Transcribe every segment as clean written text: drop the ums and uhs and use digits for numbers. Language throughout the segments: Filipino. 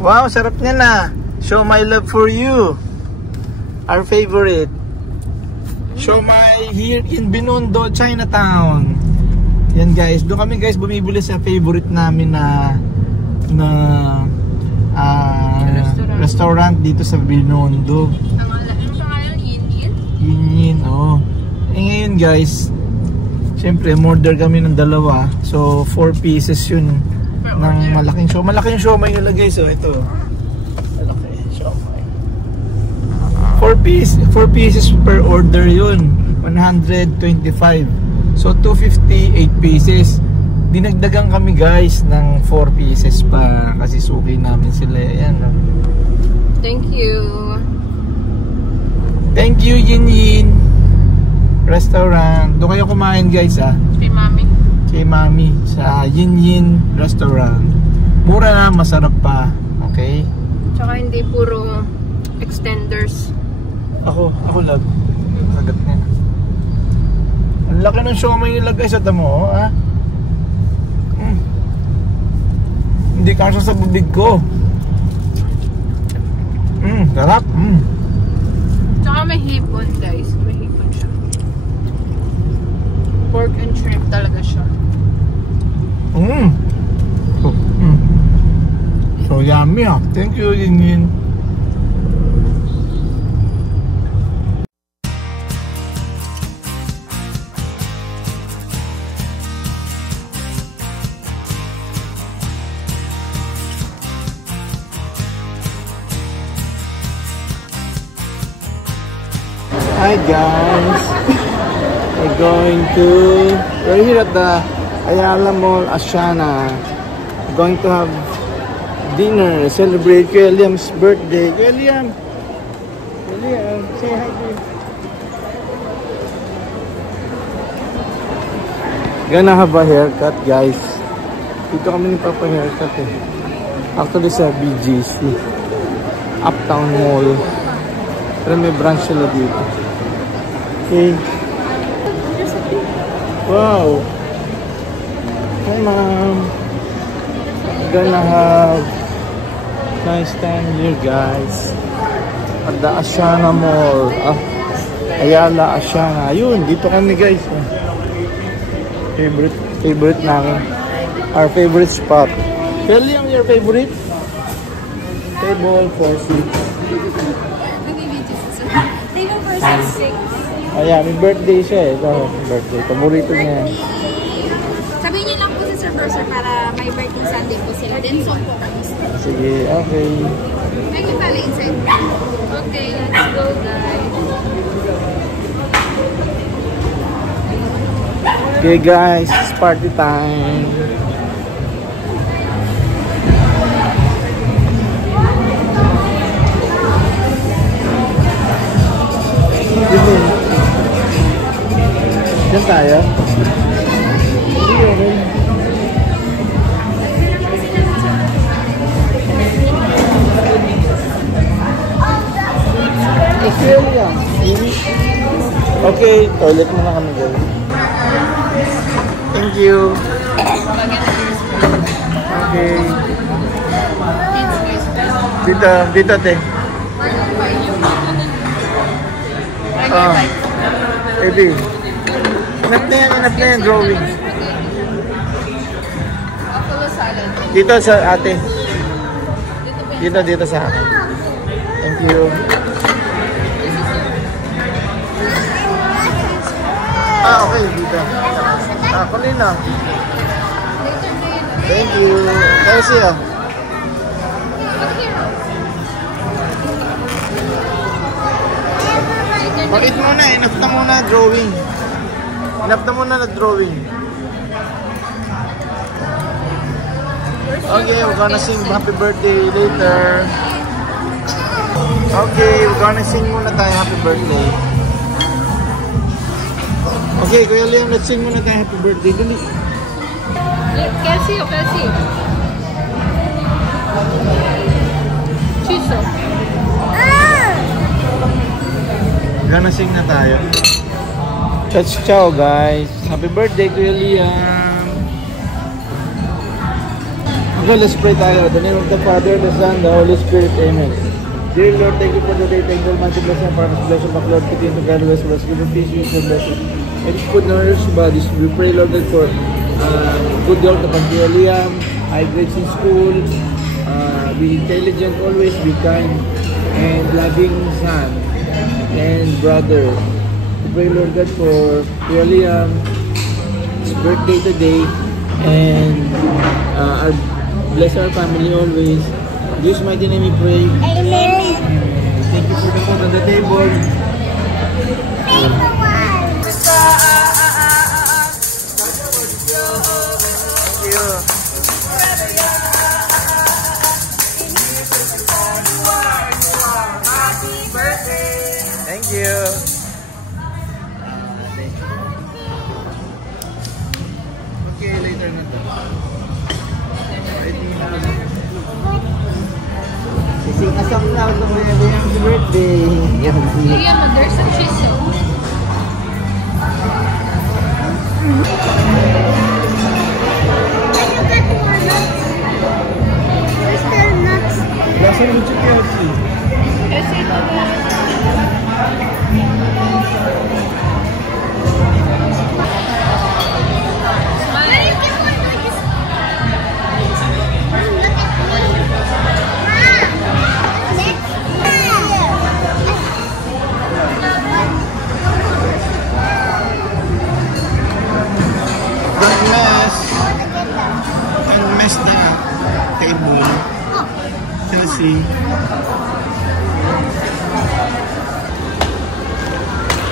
Wow, sarap niya na. Show my love for you. Our favorite. Show my here in Binondo, Chinatown. Yan guys, doon kami guys bumibili sa favorite namin na restaurant dito sa Binondo. Ang pangalan, Yin Yin? Yin Yin, oh. Eh ngayon guys, syempre order kami ng dalawa. So 4 pieces yun ng malaking show. Malaking show may nilagay. So ito. Malaki show. 4 pieces per order yun. 125. So 250, 8 pieces. Dinagdagan kami guys ng 4 pieces pa kasi suki namin sila. Ayan. Thank you. Thank you Yin Yin Restaurant. Doon kayo kumain guys Kay Mami. Kay Mami sa Yin Yin Restaurant. Mura na, masarap pa. Okay? Tsaka hindi puro extenders. Ako love. Kagat na. Ang laki ng siomay nila guys. At mo, ha? Hindi kasya sa bubig ko. Sarap. Tsaka may hipon guys. May hipon siya. Pork and shrimp talaga siya. So yummy ah. Thank you Yin Yin. Hi guys, we're here at the Ayala Mall, Asiana. We're going to have dinner, celebrate Kuya Liam's birthday. Kuya Liam, say hi to you. Gonna have a haircut guys. Dito kami nagpapa-haircut eh. Actually sa BGC, Uptown Mall. Pero may branch sila dito. Okay. Wow. Hi ma'am. Gonna have nice time here guys. At the Asiana Mall. Ayala Asiana. Ayun, dito kami guys. Favorite namin. Our favorite spot. Tell them your favorite. Table for seats. Table for 6. Ayan, may birthday siya eh. Ito, birthday. Paborito niya. Sabihin niyo lang po sa server sir para may birthday Sunday po sila. Then so po. Sige, okay. May pala inside. Okay, let's go guys. Okay guys, it's party time. Diyan tayo? Okay. Okay, toilet muna kami guys. Thank you. Okay. Dito te. Ebi. Inap na yan, drawing. Dito sa ate. Dito sa akin. Thank you. Okay, dito. Kunin na. Thank you. Kaya siya. Bakit muna, enough na muna drawing. Enough na muna na drawing. Okay, we're gonna sing happy birthday later. Okay, we're gonna sing muna tayo happy birthday. Okay, Kuya Liam, let's sing muna tayo happy birthday. Dali. Kelsey o Kelsey? Chiso. Gonna sing na tayo. Ciao guys. Happy birthday Kuya Liam. Okay, let's pray tayo. In the name of the Father, the Son, the Holy Spirit. Amen. Dear Lord, thank you for today. Thank you, Almighty blessing for us. Blessing of Lord, continue to guide us. Give us peace, wisdom, blessing. And food nourish bodies. We pray, Lord, that for good health of Liam, high grades in school, be intelligent always, be kind, and loving son and brother. We pray, Lord God, for Liam, his birthday today, and bless our family always. In Jesus' mighty name we pray. Amen. Thank you for the food on the table. Thank you. Thank you. Okay, later nito. Sing a song now to my Liam's birthday. Liam, there's a chisel. There's still nuts. Lasa yung chicken. Kasi ito ba?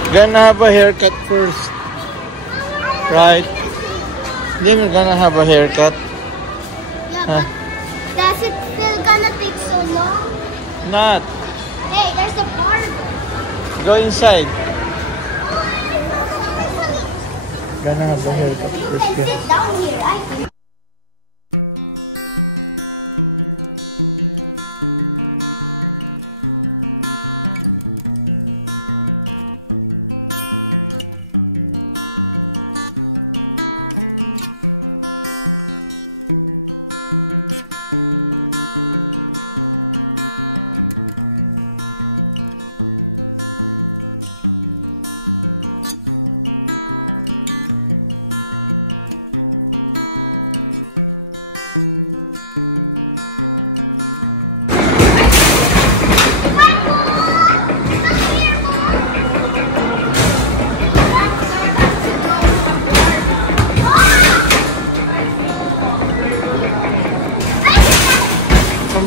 Gonna have a haircut first, right? Then we're gonna have a haircut. Yeah, but does it still gonna take so long? Not. Hey, there's a barber. Go inside. Gonna have a haircut You first. can sit down here. I can.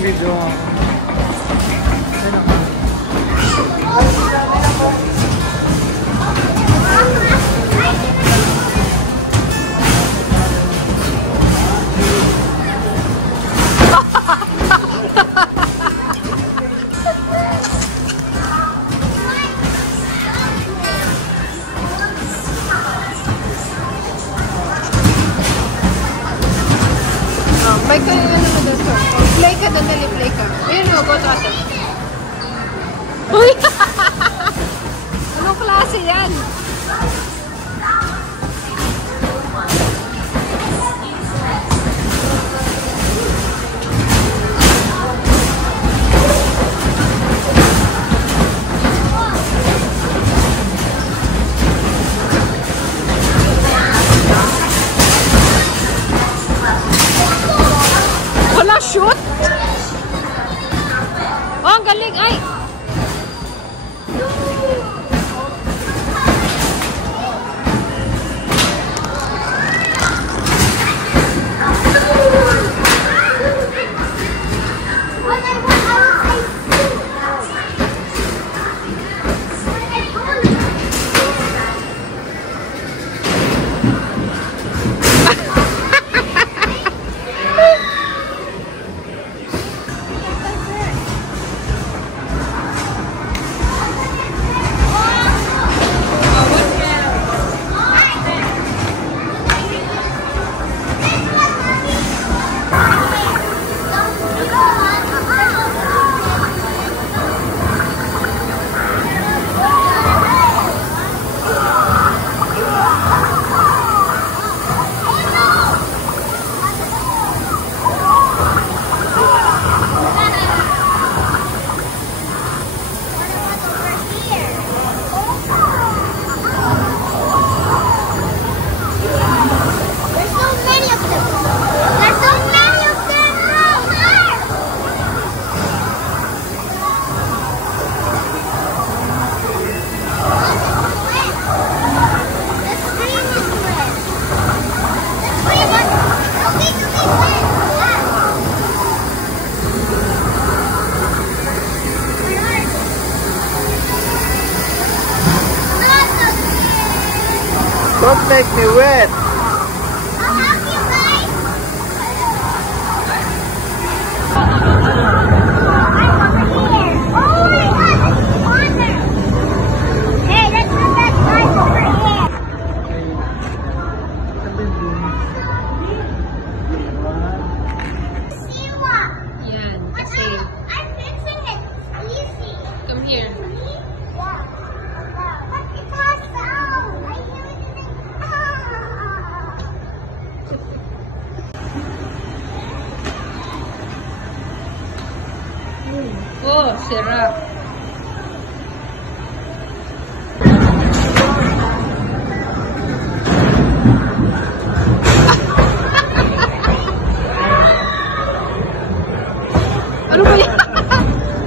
Video. May kaya na naman doon, sir. Play ka doon, play ka. Ayun mo, go to atin. Uy! Anong klase yan? Wala shoot? Oh, ang galing. Ay! Don't make me wet. I'll help you guys. I'm over here. Oh my God, this is water. Hey, let's put that guy over here. See what? Yan. Kasi, I'm fixing it. It's easy. come here. Yeah. But it has sound. I hear it in the... Oh, sira. Ano ba yan?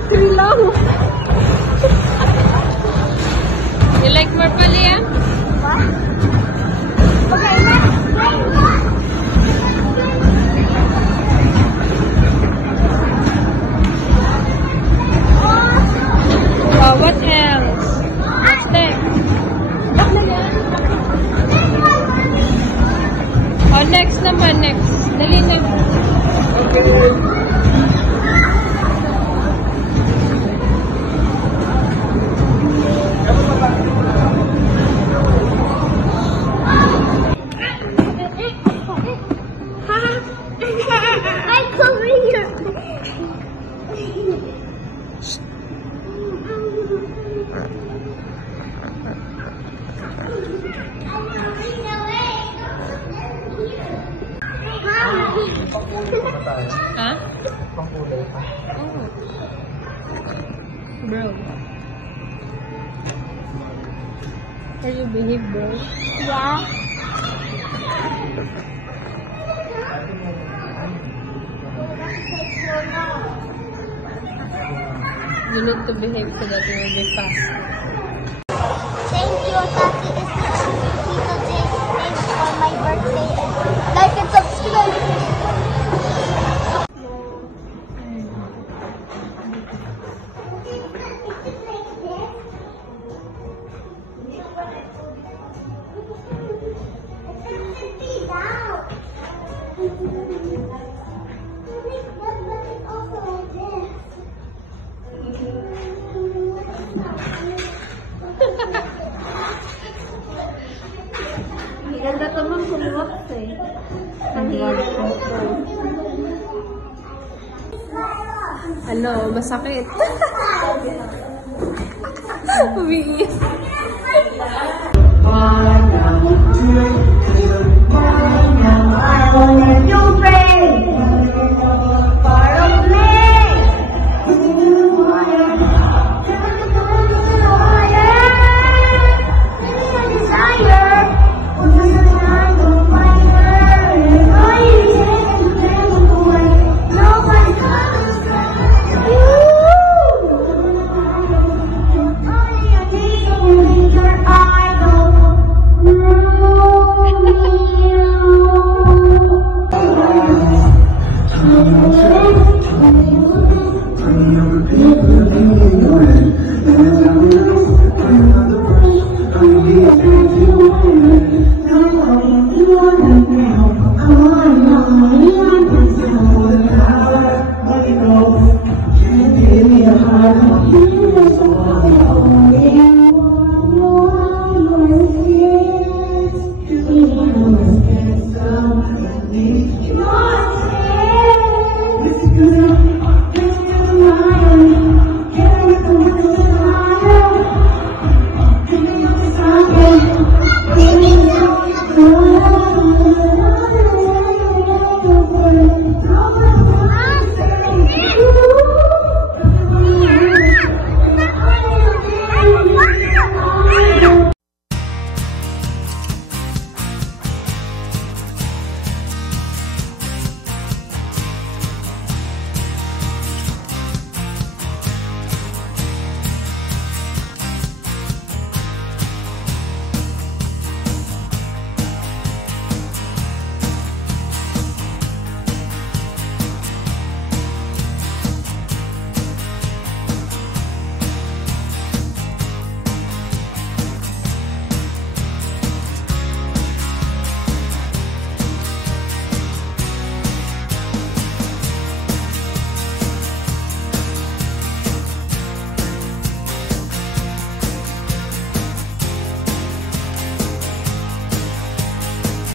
Trilaw. You like purple yan? Okay, next. What else? What's next? Oh, next naman, next. Dali na. I'm over here. Ha? Pangkulay pa. Oh. Bro. How you behave, bro? Yeah. You need to behave so that you will be fast. Thank you, Tati. This is Tito J's name for my birthday. Like and subscribe. Ganda naman kumuwak eh. Ano, masakit. Umiinis. Oh,